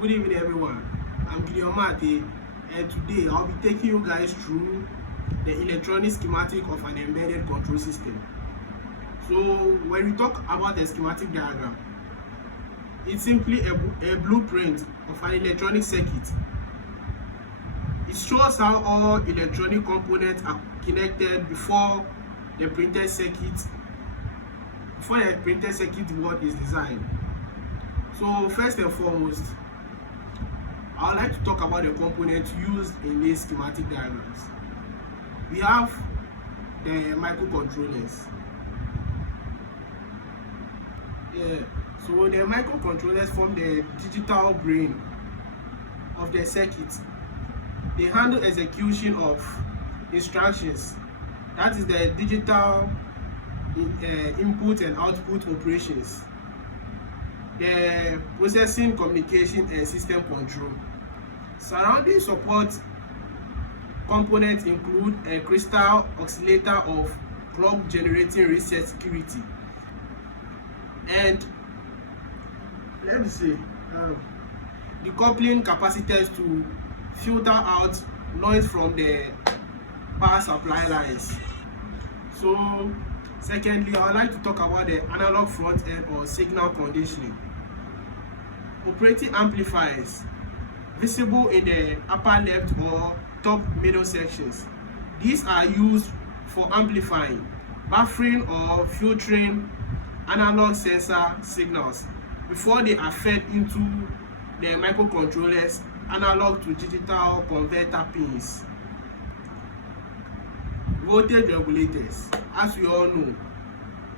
Good evening, everyone. I'm Gideon Mate, and today I'll be taking you guys through the electronic schematic of an embedded control system. So, when we talk about the schematic diagram, it's simply a blueprint of an electronic circuit. It shows how all electronic components are connected before the printed circuit board is designed. So, first and foremost, I would like to talk about the components used in these schematic diagrams. We have the microcontrollers. So the microcontrollers form the digital brain of the circuit. They handle execution of instructions, that is the digital input and output operations, the processing, communication, and system control. Surrounding support components include a crystal oscillator of clock generating reset security, and decoupling capacitors to filter out noise from the power supply lines. So secondly, I would like to talk about the analog front end or signal conditioning. Operating amplifiers visible in the upper left or top middle sections. These are used for amplifying, buffering, or filtering analog sensor signals before they are fed into the microcontroller's analog to digital converter pins. Voltage regulators, as we all know,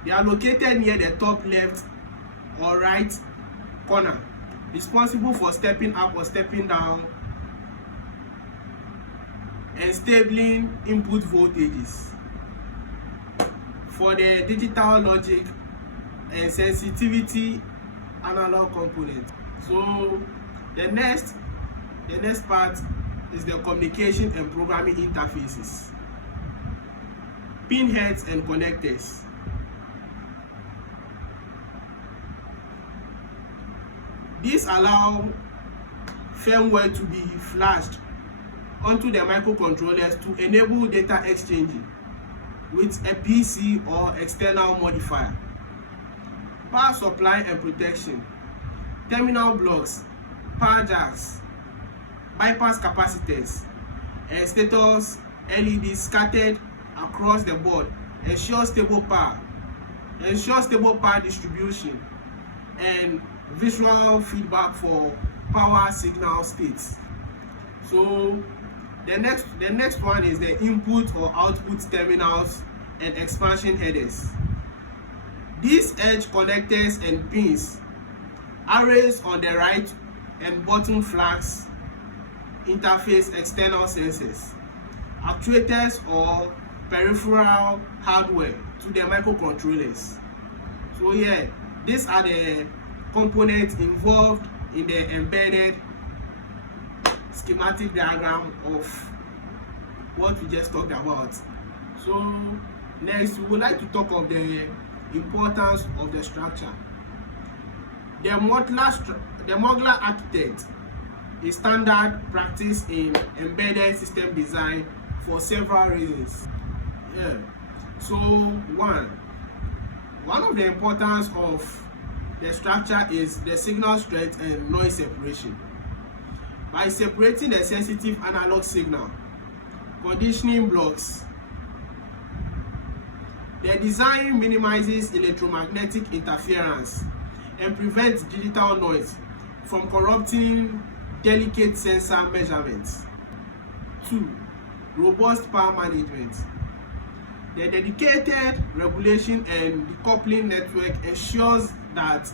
they are located near the top left or right corner, responsible for stepping up or stepping down and stabling input voltages for the digital logic and sensitivity analog component. So the next part is the communication and programming interfaces, pin heads and connectors. These allow firmware to be flashed onto the microcontrollers to enable data exchanging with a PC or external modifier. Power supply and protection, terminal blocks, power jacks, bypass capacitors, and status LEDs scattered across the board ensure stable power distribution and visual feedback for power signal states. So the next one is the input or output terminals and expansion headers. These edge connectors and pins, arrays on the right and bottom flags, interface external sensors, actuators, or peripheral hardware to the microcontrollers. So these are the components involved in the embedded schematic diagram of what we just talked about. So next, we would like to talk of the importance of the structure. The modular architect is standard practice in embedded system design for several reasons. So one of the importance of the structure is the signal strength and noise separation. By separating the sensitive analog signal conditioning blocks, the design minimizes electromagnetic interference and prevents digital noise from corrupting delicate sensor measurements. 2. Robust power management. The dedicated regulation and decoupling network ensures that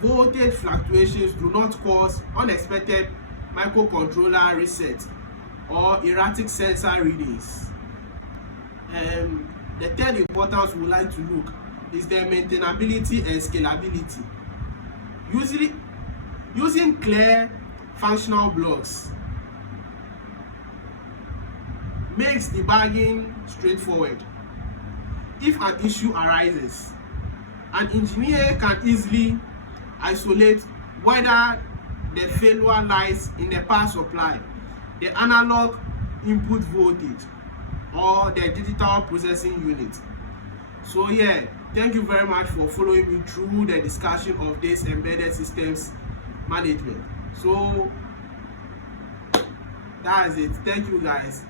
voltage fluctuations do not cause unexpected microcontroller reset or erratic sensor readings. The third importance we would like to look is the maintainability and scalability. Using clear functional blocks makes debugging straightforward. If an issue arises, an engineer can easily isolate whether the failure lies in the power supply, the analog input voltage, or the digital processing unit. So yeah, thank you very much for following me through the discussion of this embedded systems management. So that's it. Thank you guys.